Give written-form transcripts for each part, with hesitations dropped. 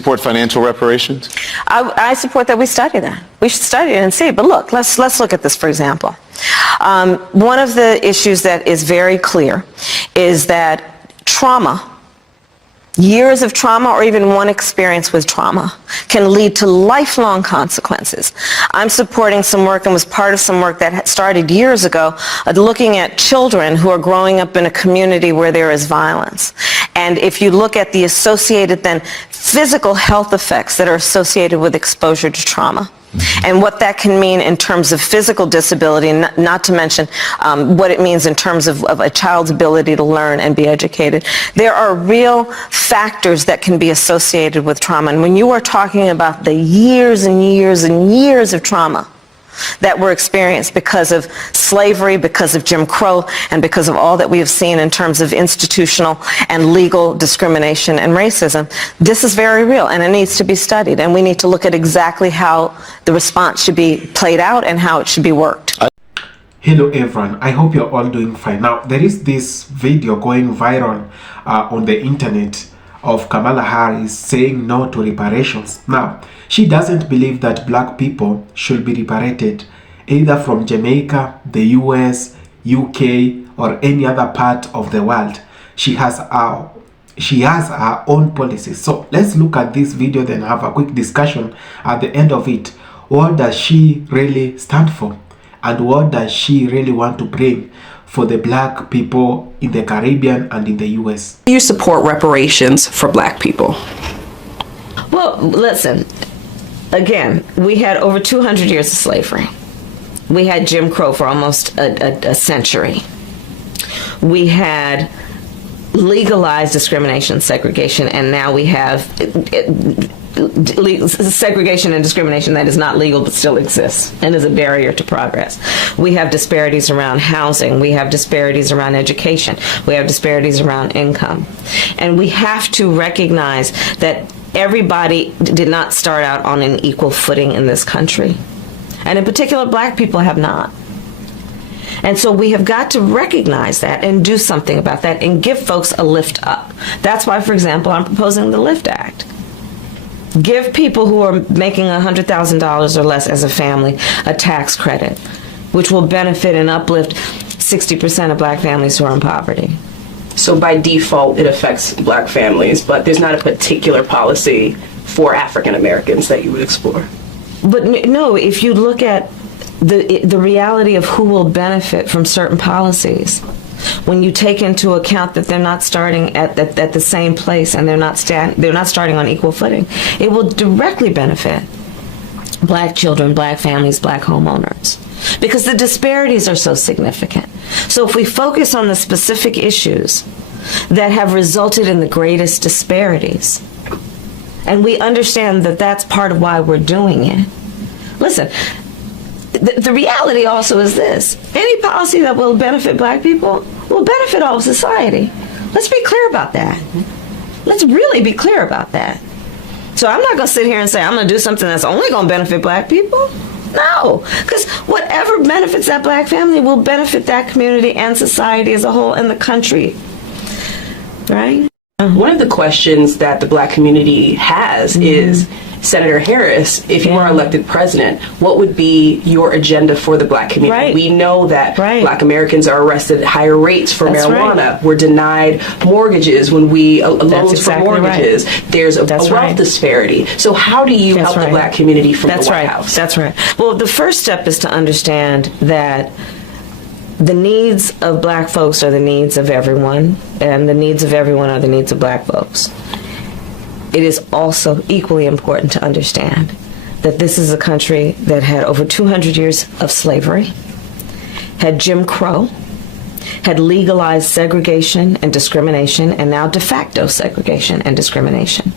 support financial reparations? I support that we study that. We should study it and see. But look, let's look at this, for example. One of the issues that is very clear is that trauma, years of trauma or even one experience with trauma can lead to lifelong consequences. I'm supporting some work and was part of some work that started years ago looking at children who are growing up in a community where there is violence. And if you look at the associated then physical health effects that are associated with exposure to trauma, and what that can mean in terms of physical disability, not to mention what it means in terms of a child's ability to learn and be educated. There are real factors that can be associated with trauma. And when you are talking about the years and years and years of trauma that were experienced because of slavery, because of Jim Crow, and because of all that we have seen in terms of institutional and legal discrimination and racism, this is very real and it needs to be studied, and we need to look at exactly how the response should be played out and how it should be worked. Hello everyone, I hope you're all doing fine. Now, there is this video going viral on the internet of Kamala Harris saying no to reparations. Now, she doesn't believe that black people should be reparated either from Jamaica, the US, UK, or any other part of the world. She has her own policies. So let's look at this video, then have a quick discussion at the end of it. What does she really stand for? And what does she really want to bring for the black people in the Caribbean and in the US? You support reparations for black people? Well, listen, again, we had over 200 years of slavery. We had Jim Crow for almost a century. We had legalized discrimination, segregation, and now we have segregation and discrimination that is not legal but still exists and is a barrier to progress. We have disparities around housing. We have disparities around education. We have disparities around income. And we have to recognize that everybody did not start out on an equal footing in this country. And in particular, black people have not. And so we have got to recognize that and do something about that and give folks a lift up. That's why, for example, I'm proposing the LIFT Act. Give people who are making $100,000 or less as a family a tax credit, which will benefit and uplift 60% of black families who are in poverty. So by default, it affects black families, but there's not a particular policy for African Americans that you would explore? But no, if you look at the reality of who will benefit from certain policies, when you take into account that they're not starting at the same place and they're not starting on equal footing, it will directly benefit black children, black families, black homeowners, because the disparities are so significant. So if we focus on the specific issues that have resulted in the greatest disparities, and we understand that that's part of why we're doing it. Listen, the reality also is this: any policy that will benefit black people will benefit all of society. Let's be clear about that. Let's really be clear about that. So I'm not going to sit here and say I'm going to do something that's only going to benefit black people. No, because whatever benefits that black family will benefit that community and society as a whole and the country. Right? One of the questions that the black community has is, Senator Harris, if you are elected president, what would be your agenda for the black community? Right. We know that black Americans are arrested at higher rates for marijuana. We're denied mortgages when we loans for mortgages. There's a wealth disparity. So how do you help the black community from the White House? That's right. Well, the first step is to understand that the needs of black folks are the needs of everyone, and the needs of everyone are the needs of black folks. It is also equally important to understand that this is a country that had over 200 years of slavery, had Jim Crow, had legalized segregation and discrimination, and now de facto segregation and discrimination.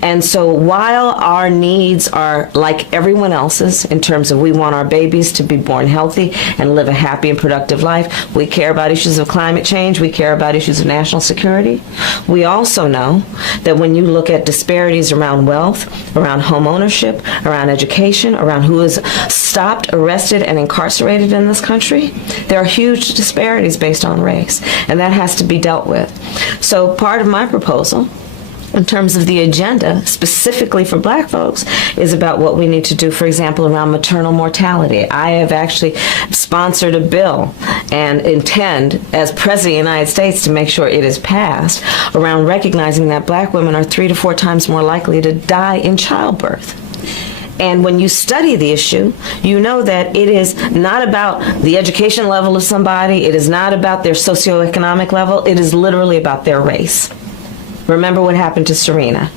And so while our needs are like everyone else's in terms of we want our babies to be born healthy and live a happy and productive life, we care about issues of climate change, we care about issues of national security, we also know that when you look at disparities around wealth, around home ownership, around education, around who is stopped, arrested, and incarcerated in this country, there are huge disparities based on race, and that has to be dealt with. So part of my proposal in terms of the agenda, specifically for black folks, is about what we need to do, for example, around maternal mortality. I have actually sponsored a bill and intend, as President of the United States, to make sure it is passed around recognizing that black women are 3 to 4 times more likely to die in childbirth. And when you study the issue, you know that it is not about the education level of somebody, it is not about their socioeconomic level, it is literally about their race. Remember what happened to Serena.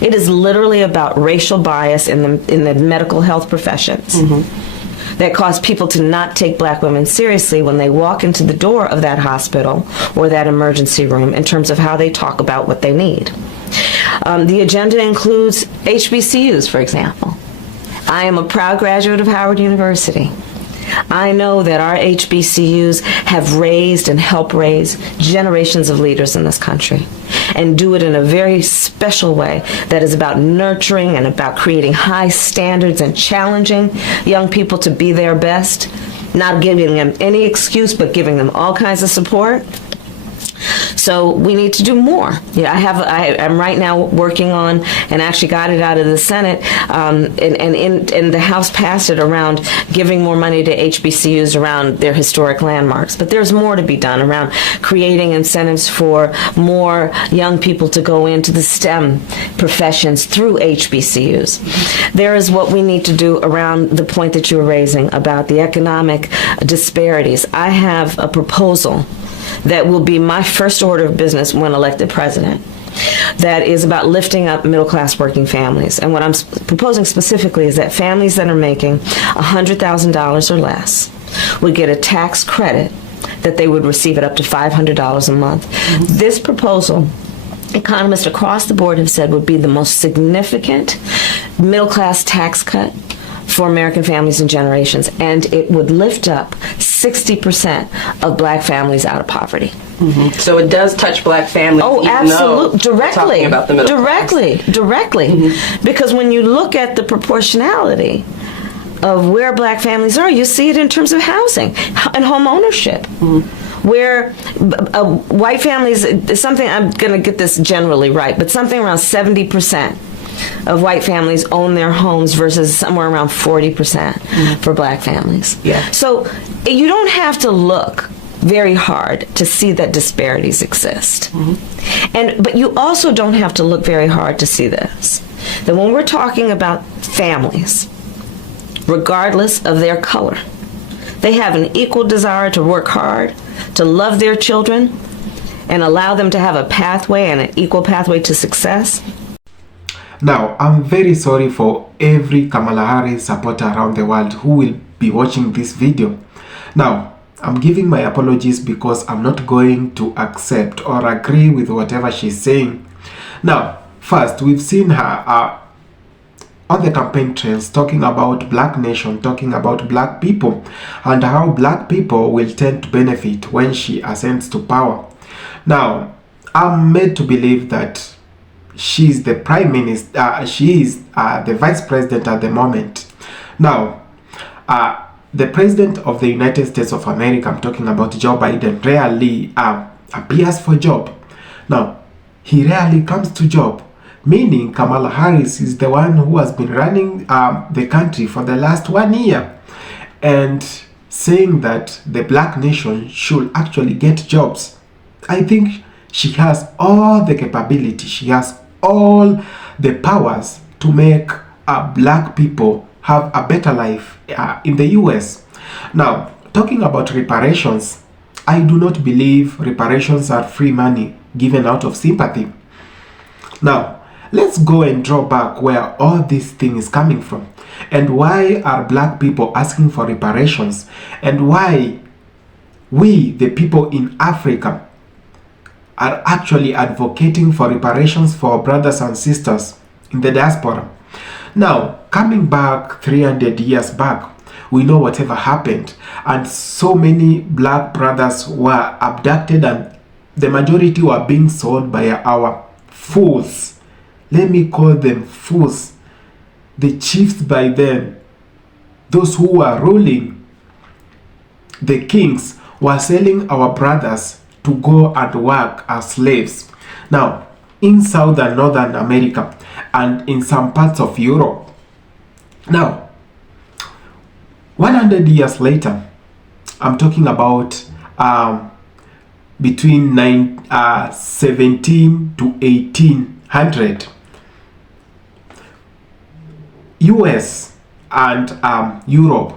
It is literally about racial bias in the medical health professions that cause people to not take black women seriously when they walk into the door of that hospital or that emergency room in terms of how they talk about what they need. The agenda includes HBCUs, for example. I am a proud graduate of Howard University. I know that our HBCUs have raised and helped raise generations of leaders in this country, and do it in a very special way that is about nurturing and about creating high standards and challenging young people to be their best, not giving them any excuse, but giving them all kinds of support. So we need to do more. Yeah, I'm right now working on, and actually got it out of the Senate, and the House passed it around giving more money to HBCUs around their historic landmarks. But there's more to be done around creating incentives for more young people to go into the STEM professions through HBCUs. There is what we need to do around the point that you were raising about the economic disparities. I have a proposal that will be my first order of business when elected president, that is about lifting up middle-class working families. And what I'm proposing specifically is that families that are making $100,000 or less would get a tax credit that they would receive it up to $500 a month. This proposal, economists across the board have said, would be the most significant middle-class tax cut for American families and generations, and it would lift up 60% of black families out of poverty. So it does touch black families. Oh, absolutely, directly. Talking about the middle directly. Because when you look at the proportionality of where black families are, you see it in terms of housing and home ownership. Where white families, something, I'm going to get this generally right, but something around 70% of white families own their homes versus somewhere around 40% for black families. Yeah. So you don't have to look very hard to see that disparities exist. But you also don't have to look very hard to see this, that when we're talking about families, regardless of their color, they have an equal desire to work hard, to love their children, and allow them to have a pathway and an equal pathway to success. Now, I'm very sorry for every Kamala Harris supporter around the world who will be watching this video. Now, I'm giving my apologies because I'm not going to accept or agree with whatever she's saying. Now, first, we've seen her on the campaign trails talking about black nation, talking about black people, and how black people will tend to benefit when she ascends to power. Now, I'm made to believe that she's the prime minister, she is the vice president at the moment. Now, the president of the United States of America, I'm talking about Joe Biden, rarely appears for job. Now, he rarely comes to job, meaning Kamala Harris is the one who has been running the country for the last 1 year and saying that the black nation should actually get jobs. I think she has all the capability, she has all the powers to make black people have a better life in the US. Now, talking about reparations, I do not believe reparations are free money given out of sympathy. Now, let's go and draw back where all this thing is coming from, and why are black people asking for reparations, and why we, the people in Africa, are actually advocating for reparations for our brothers and sisters in the diaspora. Now, coming back 300 years back, we know whatever happened, and so many black brothers were abducted, and the majority were being sold by our fools. Let me call them fools. The chiefs by then, those who were ruling, the kings, were selling our brothers to go and work as slaves. Now, in South and Northern America and in some parts of Europe. Now, 100 years later, I'm talking about between 17 to 1800, US and Europe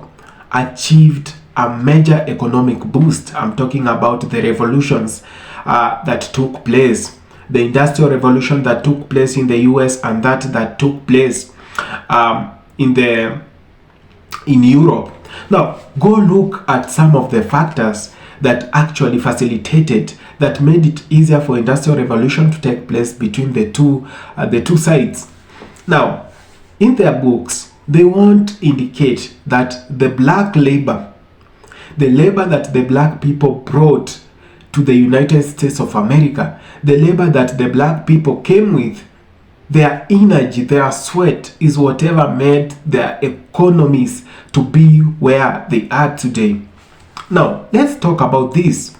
achieved a major economic boost. I'm talking about the revolutions that took place, the Industrial Revolution that took place in the US and that took place in Europe. Now, go look at some of the factors that actually facilitated, that made it easier for Industrial Revolution to take place between the two sides. Now, in their books, they won't indicate that the black labor, the labor that the black people brought to the United States of America, the labor that the black people came with, their energy, their sweat is whatever made their economies to be where they are today. Now, let's talk about this.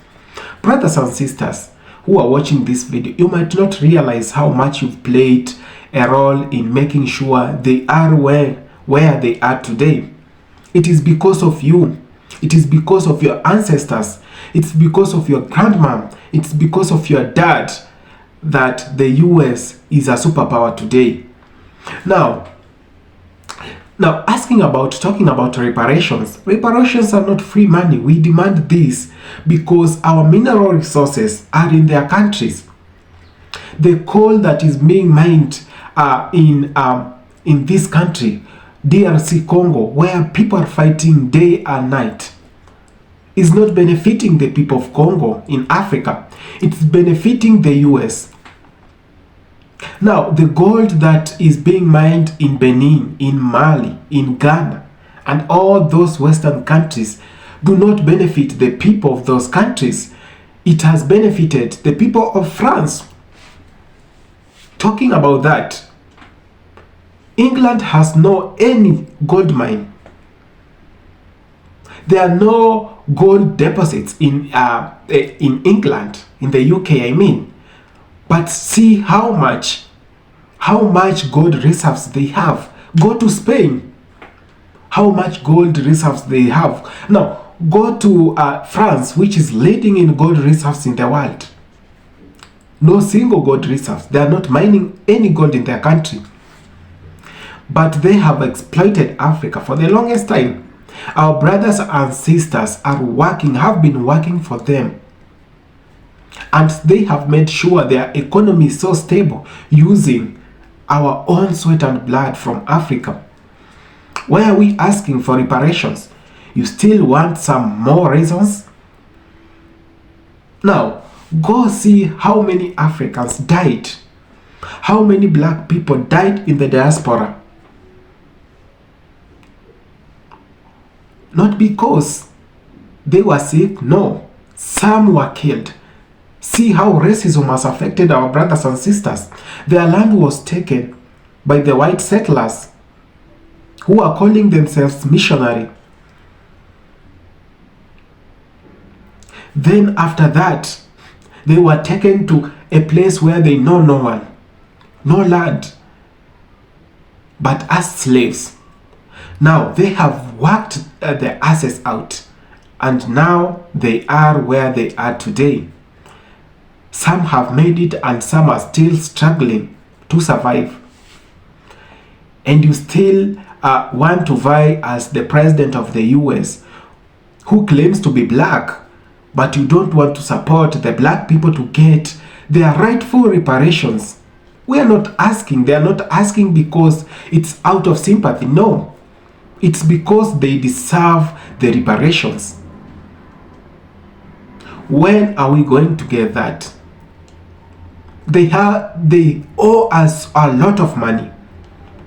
Brothers and sisters who are watching this video, you might not realize how much you've played a role in making sure they are where they are today. It is because of you. It is because of your ancestors. It's because of your grandmom. It's because of your dad that the US is a superpower today. Now talking about reparations. Reparations are not free money. We demand this because our mineral resources are in their countries. The coal that is being mined in this country, DRC Congo, where people are fighting day and night, is not benefiting the people of Congo in Africa. It's benefiting the US. Now, the gold that is being mined in Benin, in Mali, in Ghana, and all those Western countries do not benefit the people of those countries. It has benefited the people of France. Talking about that, England has no any gold mine. There are no gold deposits in England, in the UK, I mean. But see how much gold reserves they have. Go to Spain. How much gold reserves they have. Now, go to France, which is leading in gold reserves in the world. No single gold reserves. They are not mining any gold in their country. But they have exploited Africa for the longest time. Our brothers and sisters have been working for them. And they have made sure their economy is so stable using our own sweat and blood from Africa. Why are we asking for reparations? You still want some more reasons? Now, go see how many Africans died. How many black people died in the diaspora. Not because they were sick, no. Some were killed. See how racism has affected our brothers and sisters. Their land was taken by the white settlers who are calling themselves missionary. Then after that, they were taken to a place where they know no one, no land, but as slaves. Now they have worked their asses out, and now they are where they are today. Some have made it and some are still struggling to survive. And you still want to vie as the president of the US, who claims to be black, but you don't want to support the black people to get their rightful reparations. We are not asking. They are not asking because it's out of sympathy. No. It's because they deserve the reparations. When are we going to get that? They owe us a lot of money.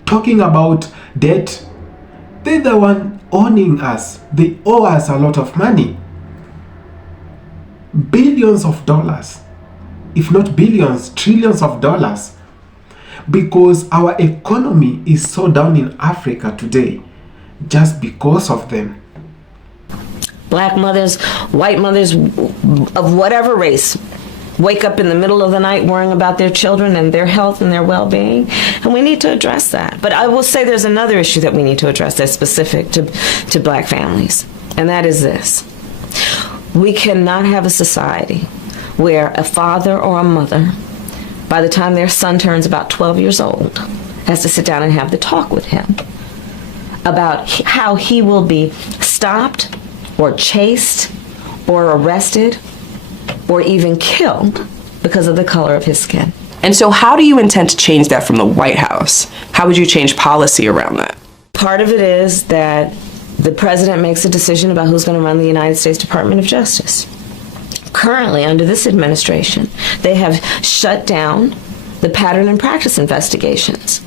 Talking about debt, they're the one owning us. They owe us a lot of money. Billions of dollars, if not billions, trillions of dollars. Because our economy is so down in Africa today, just because of them. Black mothers, white mothers, of whatever race, wake up in the middle of the night worrying about their children and their health and their well-being, and we need to address that. But I will say there's another issue that we need to address that's specific to black families, and that is this. We cannot have a society where a father or a mother, by the time their son turns about 12 years old, has to sit down and have the talk with him about how he will be stopped or chased or arrested or even killed because of the color of his skin. And so how do you intend to change that from the White House? How would you change policy around that? Part of it is that the president makes a decision about who's going to run the United States Department of Justice. Currently, under this administration, they have shut down the pattern and practice investigations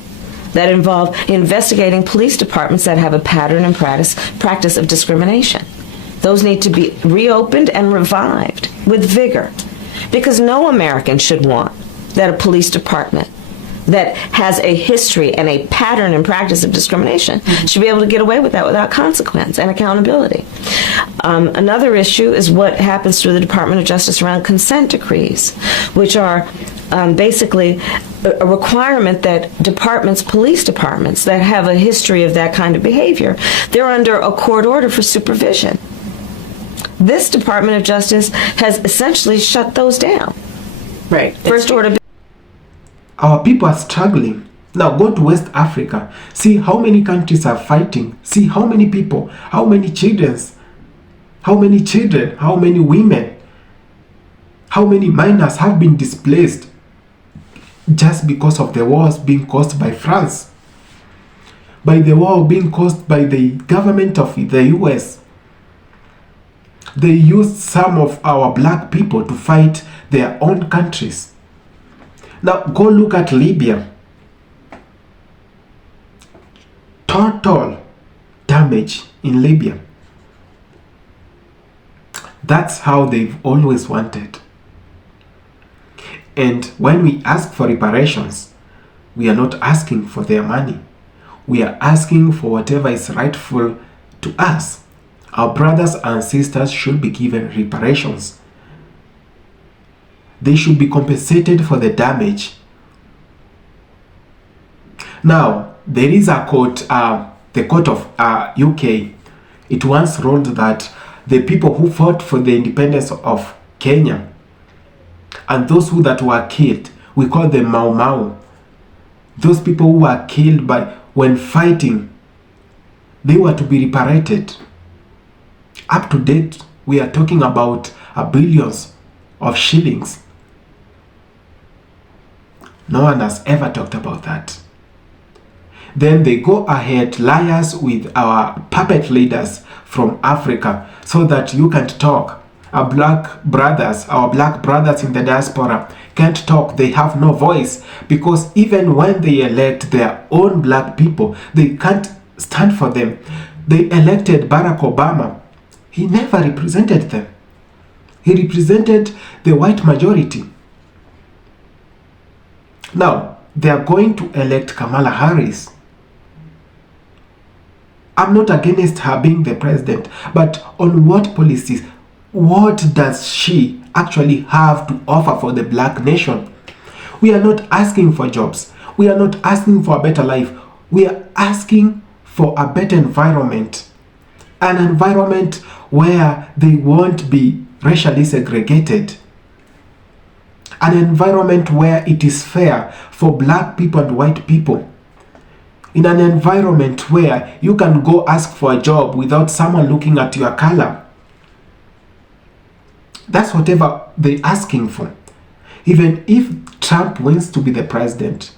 that involve investigating police departments that have a pattern and practice of discrimination. Those need to be reopened and revived with vigor, because no American should want that a police department that has a history and a pattern and practice of discrimination should be able to get away with that without consequence and accountability. Another issue is what happens through the Department of Justice around consent decrees, which are basically a requirement that police departments that have a history of that kind of behavior, they're under a court order for supervision. This Department of Justice has essentially shut those down. Right. First order. Our people are struggling. Now go to West Africa. See how many countries are fighting. See how many people, how many children, how many women, how many minors have been displaced just because of the wars being caused by France, by the war being caused by the government of the US. They used some of our black people to fight their own countries. Now go look at Libya. Total damage in Libya. That's how they've always wanted. And when we ask for reparations, we are not asking for their money. We are asking for whatever is rightful to us. Our brothers and sisters should be given reparations. They should be compensated for the damage. Now, there is a court, the court of UK. It once ruled that the people who fought for the independence of Kenya and those that were killed, we call them Mau Mau. Those people who were killed when fighting, they were to be reparated. Up to date, we are talking about billions of shillings. No one has ever talked about that. Then they go ahead, liars with our puppet leaders from Africa, so that you can't talk. Our black brothers in the diaspora can't talk. They have no voice, because even when they elect their own black people, they can't stand for them. They elected Barack Obama. He never represented them. He represented the white majority. Now, they are going to elect Kamala Harris. I'm not against her being the president, but on what policies? What does she actually have to offer for the black nation? We are not asking for jobs. We are not asking for a better life. We are asking for a better environment. An environment where they won't be racially segregated. An environment where it is fair for black people and white people. In an environment where you can go ask for a job without someone looking at your color. That's whatever they're asking for. Even if Trump wins to be the president,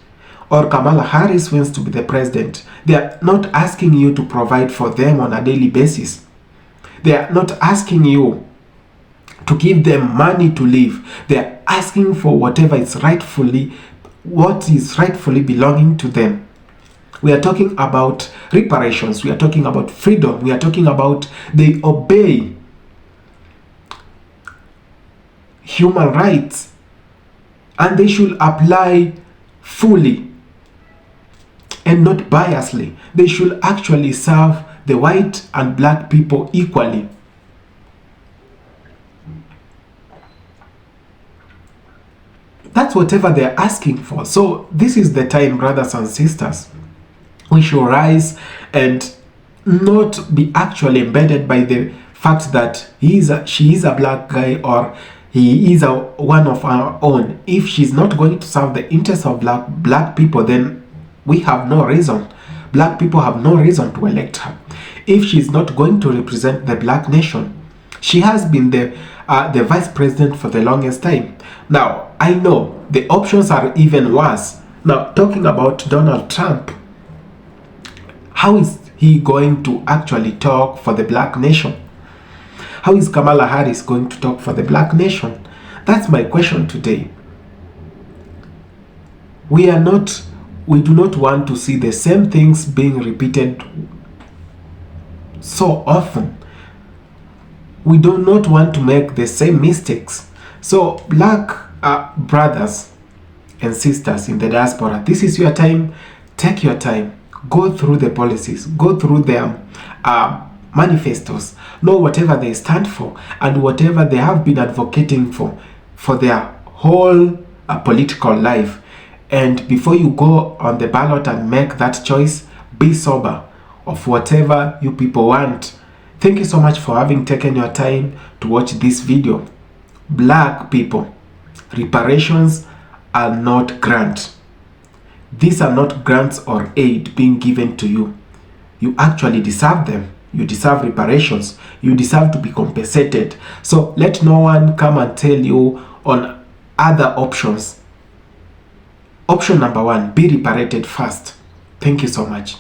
or Kamala Harris wins to be the president, they are not asking you to provide for them on a daily basis. They are not asking you to give them money to live. They are asking for what is rightfully belonging to them. We are talking about reparations. We are talking about freedom. We are talking about they obey human rights, and they should apply fully and not biasly. They should actually serve the white and black people equally. That's whatever they're asking for. So this is the time, brothers and sisters, we should rise and not be actually embedded by the fact that she is a black guy or he is one of our own. If she's not going to serve the interests of black people, then we have no reason. Black people have no reason to elect her. If she's not going to represent the black nation, she has been the vice president for the longest time. Now, I know the options are even worse. Now, talking about Donald Trump, how is he going to actually talk for the black nation? How is Kamala Harris going to talk for the black nation? That's my question today. We do not want to see the same things being repeated so often. We do not want to make the same mistakes. So black brothers and sisters in the diaspora, this is your time. Take your time. Go through the policies. Go through their manifestos. Know whatever they stand for and whatever they have been advocating for their whole political life. And before you go on the ballot and make that choice, be sober of whatever you people want. Thank you so much for having taken your time to watch this video. Black people, reparations are not grants. These are not grants or aid being given to you. You actually deserve them. You deserve reparations. You deserve to be compensated. So let no one come and tell you on other options. Option number one, be reparated first. Thank you so much.